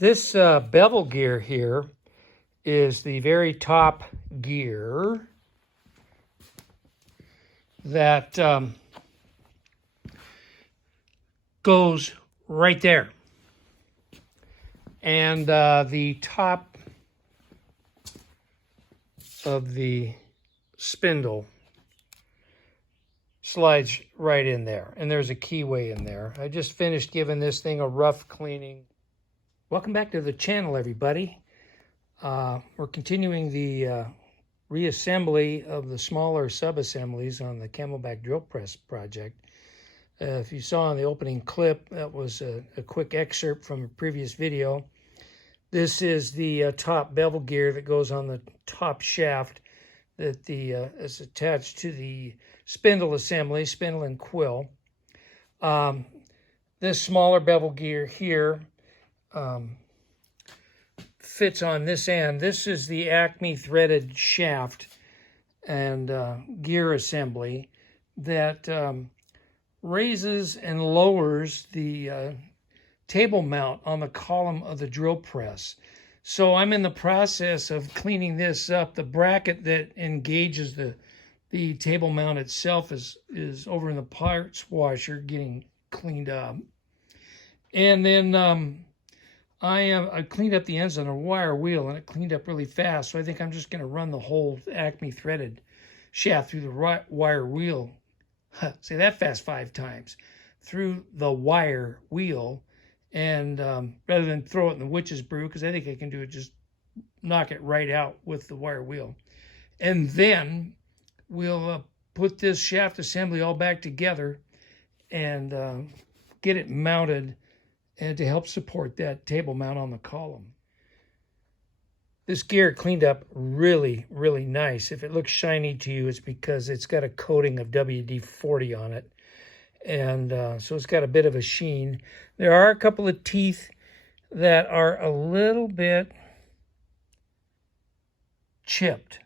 This bevel gear here is the very top gear that goes right there. And the top of the spindle slides right in there. And there's a keyway in there. I just finished giving this thing a rough cleaning. Welcome back to the channel, everybody. We're continuing the reassembly of the smaller sub-assemblies on the Camelback drill press project. If you saw in the opening clip, that was a quick excerpt from a previous video. This is the top bevel gear that goes on the top shaft that is attached to the spindle assembly, spindle and quill. This smaller bevel gear here fits on this end. This is the Acme threaded shaft and gear assembly that raises and lowers the table mount on the column of the drill press. So I'm in the process of cleaning this up. The bracket that engages the table mount itself is over in the parts washer getting cleaned up. And then I cleaned up the ends on a wire wheel, and it cleaned up really fast. So I think I'm just going to run the whole Acme threaded shaft through the wire wheel. Say that fast 5 times. Through the wire wheel, and rather than throw it in the witch's brew, because I think I can do it, just knock it right out with the wire wheel. And then we'll put this shaft assembly all back together and get it mounted and to help support that table mount on the column. This gear cleaned up really, really nice. If it looks shiny to you, it's because it's got a coating of WD-40 on it. And so it's got a bit of a sheen. There are a couple of teeth that are a little bit chipped.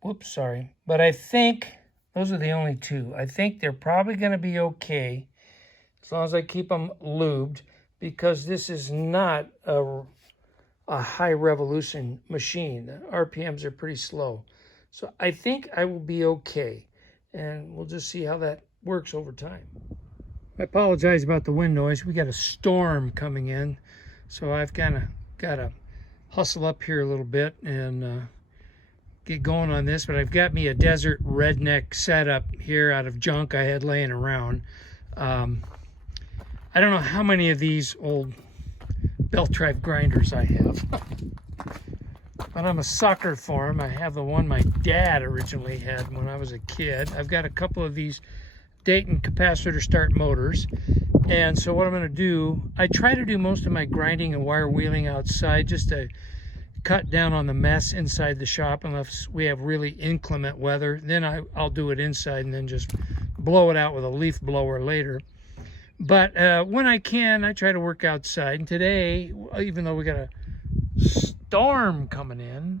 Whoops, sorry. But I think those are the only 2. I think they're probably going to be okay as long as I keep them lubed, because this is not a high revolution machine. The RPMs are pretty slow. So I think I will be okay. And we'll just see how that works over time. I apologize about the wind noise. We got a storm coming in, so I've kind of got to hustle up here a little bit and get going on this. But I've got me a desert redneck setup here out of junk I had laying around. I don't know how many of these old belt drive grinders I have. But I'm a sucker for them. I have the one my dad originally had when I was a kid. I've got a couple of these Dayton capacitor start motors. And so what I'm going to do, I try to do most of my grinding and wire wheeling outside just to cut down on the mess inside the shop unless we have really inclement weather. Then I'll do it inside and then just blow it out with a leaf blower later. But when I can, I try to work outside. And today, even though we got a storm coming in,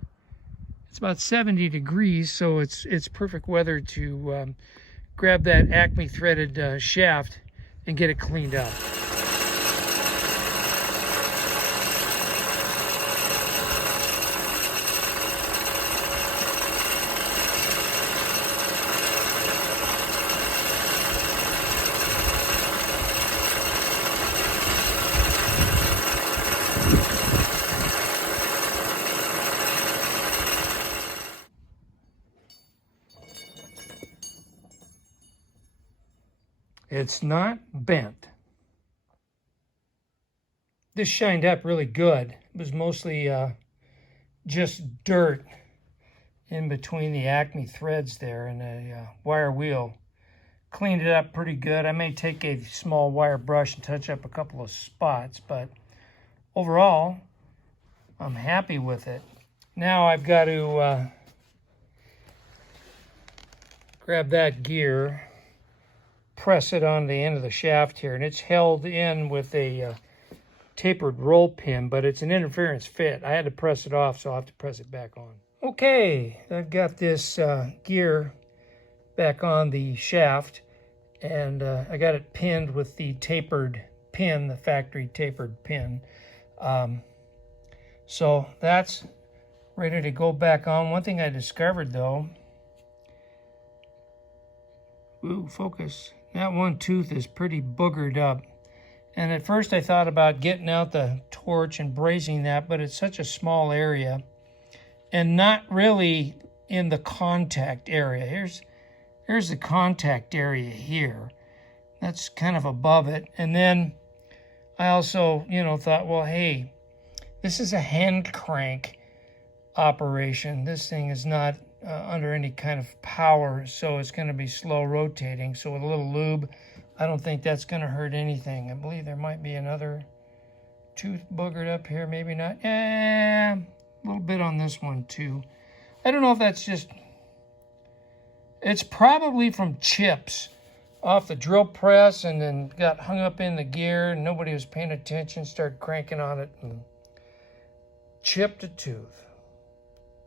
it's about 70 degrees, so it's perfect weather to grab that Acme threaded shaft and get it cleaned up. It's not bent. This shined up really good. It was mostly just dirt in between the Acme threads there and a wire wheel. Cleaned it up pretty good. I may take a small wire brush and touch up a couple of spots, but overall, I'm happy with it. Now I've got to grab that gear, press it on the end of the shaft here, and it's held in with a tapered roll pin, but it's an interference fit. I had to press it off, so I'll have to press it back on. Okay, I've got this gear back on the shaft, and I got it pinned with the tapered pin, the factory tapered pin. So that's ready to go back on. One thing I discovered though, ooh, focus, that one tooth is pretty boogered up. And at first I thought about getting out the torch and brazing that, but it's such a small area and not really in the contact area. Here's the contact area here. That's kind of above it. And then I also, thought, well, hey, this is a hand crank operation. This thing is not under any kind of power, so it's going to be slow rotating. So with a little lube, I don't think that's going to hurt anything. I believe there might be another tooth boogered up here, maybe not. A little bit on this one too. I don't know if that's just, it's probably from chips off the drill press and then got hung up in the gear and nobody was paying attention, started cranking on it and chipped a tooth.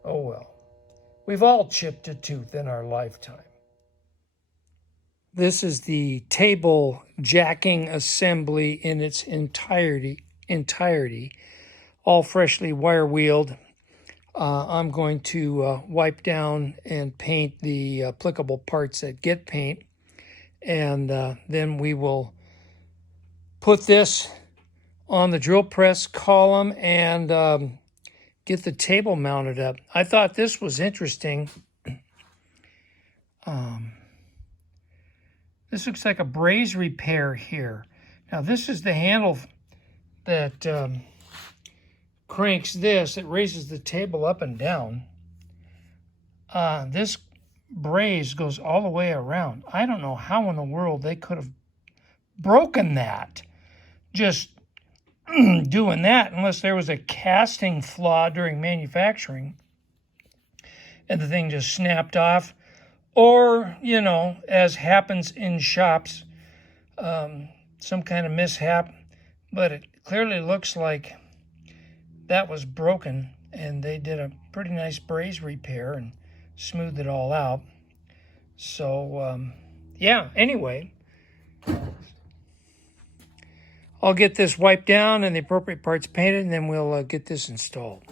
Oh well. We've all chipped a tooth in our lifetime. This is the table jacking assembly in its entirety, all freshly wire wheeled. I'm going to wipe down and paint the applicable parts that get paint, and then we will put this on the drill press column and get the table mounted up. I thought this was interesting. This looks like a braze repair here. Now this is the handle that cranks this. It raises the table up and down. This braze goes all the way around. I don't know how in the world they could have broken that. Just doing that, unless there was a casting flaw during manufacturing and the thing just snapped off. Or, as happens in shops, some kind of mishap. But it clearly looks like that was broken, and they did a pretty nice braze repair and smoothed it all out. So, yeah, anyway, I'll get this wiped down and the appropriate parts painted, and then we'll get this installed.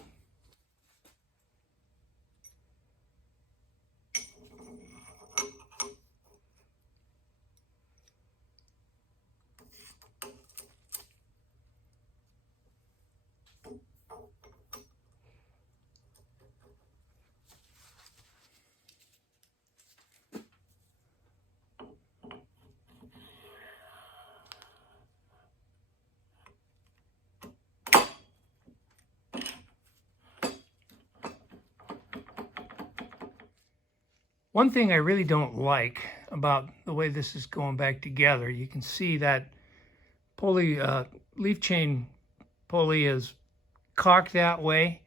One thing I really don't like about the way this is going back together, you can see that pulley, leaf chain pulley is cocked that way.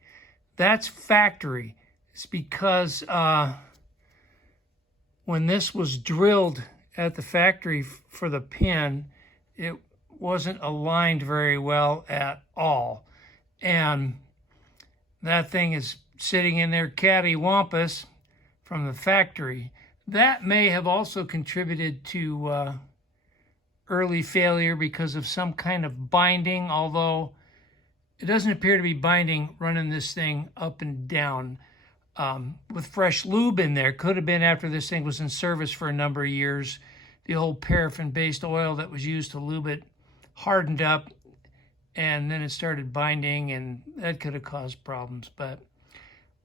That's factory. It's because when this was drilled at the factory for the pin, it wasn't aligned very well at all. And that thing is sitting in there cattywampus from the factory. That may have also contributed to early failure because of some kind of binding, although it doesn't appear to be binding running this thing up and down with fresh lube in there. Could have been after this thing was in service for a number of years. The old paraffin-based oil that was used to lube it hardened up, and then it started binding, and that could have caused problems. But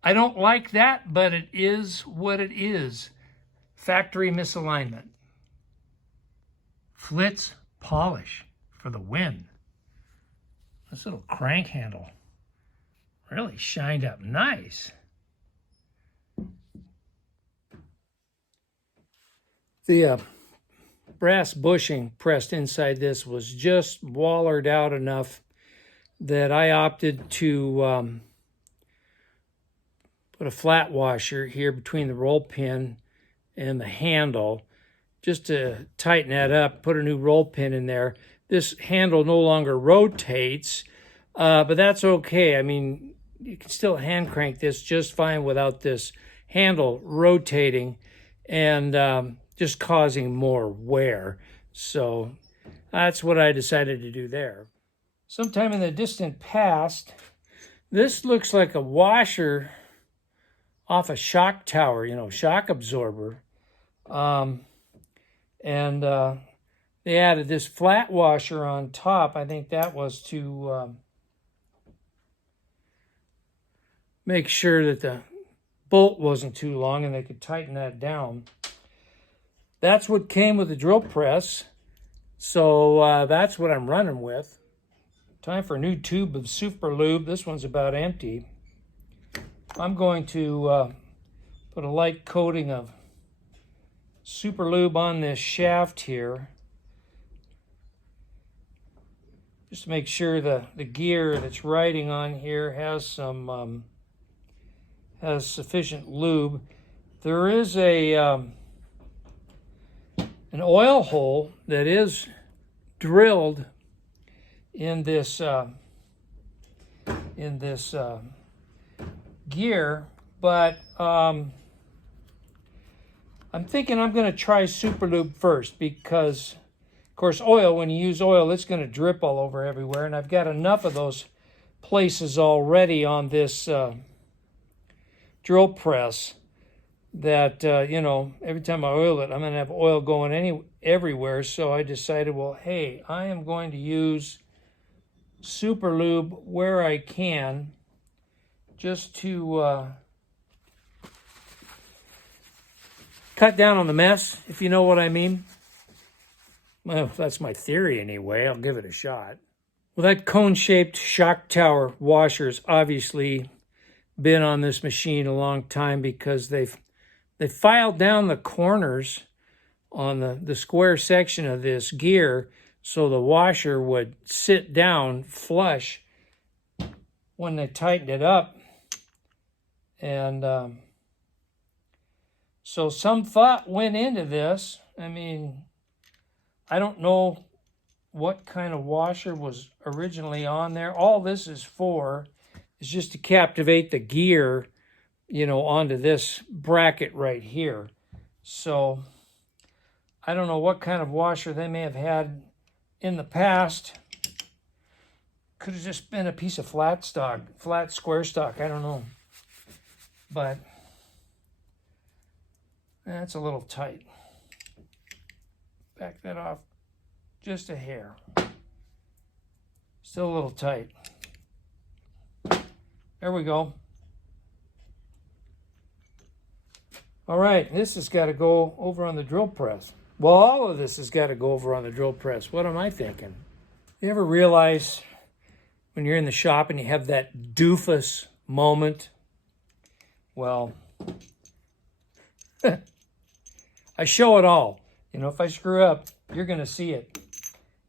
I don't like that, but it is what it is. Factory misalignment. Flitz polish for the win. This little crank handle really shined up nice. The brass bushing pressed inside this was just wallered out enough that I opted to put a flat washer here between the roll pin and the handle just to tighten that up, put a new roll pin in there. This handle no longer rotates, but that's okay. I mean, you can still hand crank this just fine without this handle rotating and just causing more wear. So That's what I decided to do there. Sometime in the distant past, this looks like a washer off a shock tower, shock absorber. And they added this flat washer on top. I think that was to make sure that the bolt wasn't too long and they could tighten that down. That's what came with the drill press. So that's what I'm running with. Time for a new tube of super lube. This one's about empty. I'm going to put a light coating of super lube on this shaft here, just to make sure the gear that's riding on here has some has sufficient lube. There is an oil hole that is drilled in this gear, but I'm thinking I'm going to try super lube first, because of course oil, when you use oil, it's going to drip all over everywhere, and I've got enough of those places already on this drill press that every time I oil it, I'm going to have oil going everywhere. So I decided, well, hey, I am going to use super lube where I can, just to cut down on the mess, if you know what I mean. Well, that's my theory anyway. I'll give it a shot. Well, that cone-shaped shock tower washer's obviously been on this machine a long time, because they filed down the corners on the square section of this gear so the washer would sit down flush when they tightened it up. And so some thought went into this. I mean, I don't know what kind of washer was originally on there. All this is for is just to captivate the gear, onto this bracket right here. So I don't know what kind of washer they may have had in the past. Could have just been a piece of flat square stock, I don't know. But that's a little tight. Back that off just a hair. Still a little tight. There we go. All right, this has got to go over on the drill press. Well, all of this has got to go over on the drill press. What am I thinking? You ever realize when you're in the shop and you have that doofus moment? Well, I show it all. If I screw up, you're going to see it.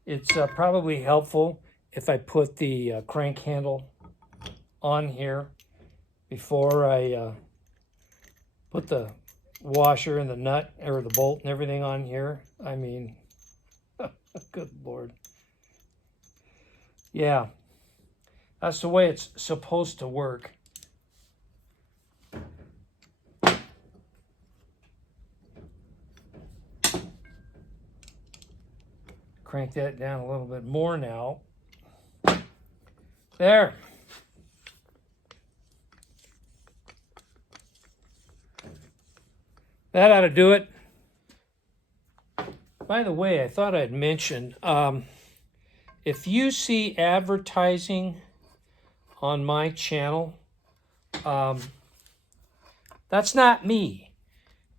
It's probably helpful if I put the crank handle on here before I put the washer and the nut or the bolt and everything on here. I mean, good Lord. Yeah, that's the way it's supposed to work. Crank that down a little bit more now. There. That ought to do it. By the way, I thought I'd mention, if you see advertising on my channel, that's not me.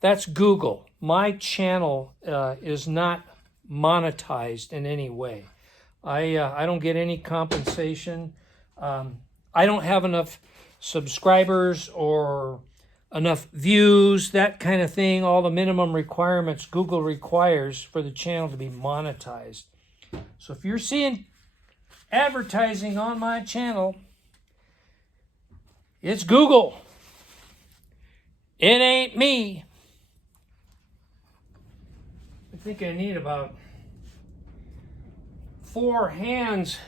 That's Google. My channel is not monetized in any way. I don't get any compensation. I don't have enough subscribers or enough views, that kind of thing, all the minimum requirements Google requires for the channel to be monetized. So if you're seeing advertising on my channel, it's Google. It ain't me. I think I need about 4 hands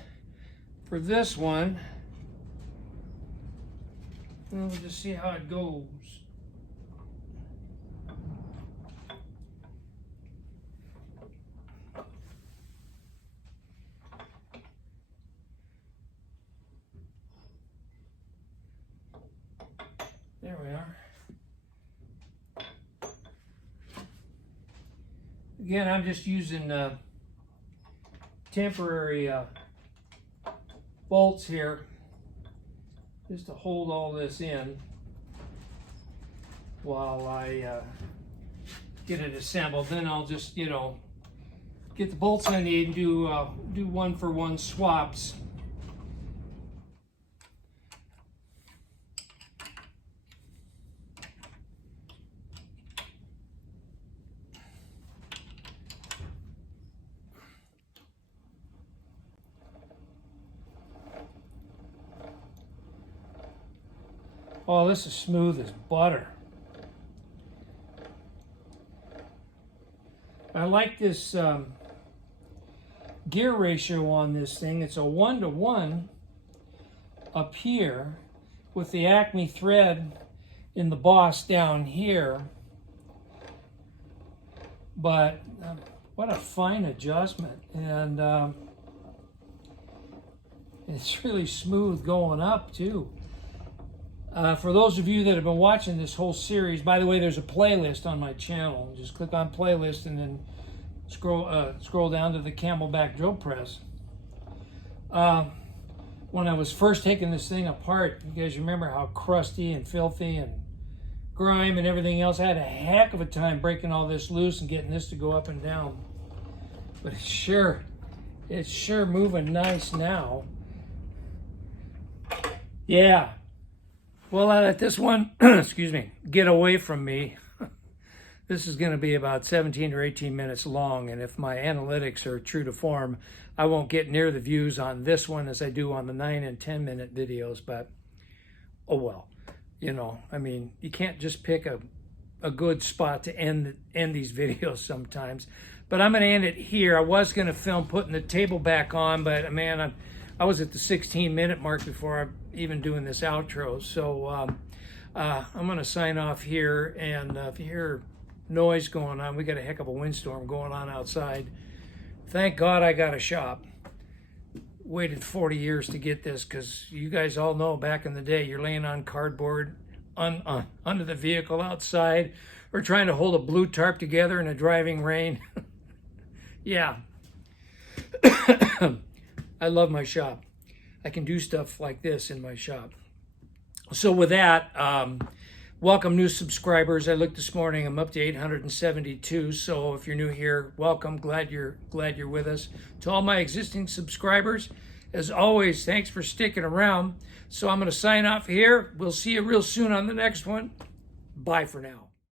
for this one. And we'll just see how it goes. Again, I'm just using temporary bolts here just to hold all this in while I get it assembled. Then I'll just, you know, get the bolts I need and do one-for-one swaps. Oh, this is smooth as butter. I like this gear ratio on this thing. It's a 1-to-1 up here with the Acme thread in the boss down here. But what a fine adjustment. And it's really smooth going up too. For those of you that have been watching this whole series, by the way, there's a playlist on my channel. Just click on playlist and then scroll down to the Camelback drill press. When I was first taking this thing apart, you guys remember how crusty and filthy and grime and everything else. I had a heck of a time breaking all this loose and getting this to go up and down. But it's sure moving nice now. Yeah. Well, I let this one, excuse me, get away from me. This is going to be about 17 or 18 minutes long, and if my analytics are true to form, I won't get near the views on this one as I do on the 9 and 10 minute videos, but oh well. You know, I mean, you can't just pick a good spot to end these videos sometimes. But I'm going to end it here. I was going to film putting the table back on, but man, I was at the 16-minute mark before I'm even doing this outro. So I'm going to sign off here. And if you hear noise going on, we got a heck of a windstorm going on outside. Thank God I got a shop. Waited 40 years to get this because you guys all know back in the day, you're laying on cardboard under the vehicle outside or trying to hold a blue tarp together in a driving rain. Yeah. I love my shop. I can do stuff like this in my shop. So with that, welcome new subscribers. I looked this morning, I'm up to 872. So if you're new here, welcome. Glad you're with us. To all my existing subscribers, as always, thanks for sticking around. So I'm going to sign off here. We'll see you real soon on the next one. Bye for now.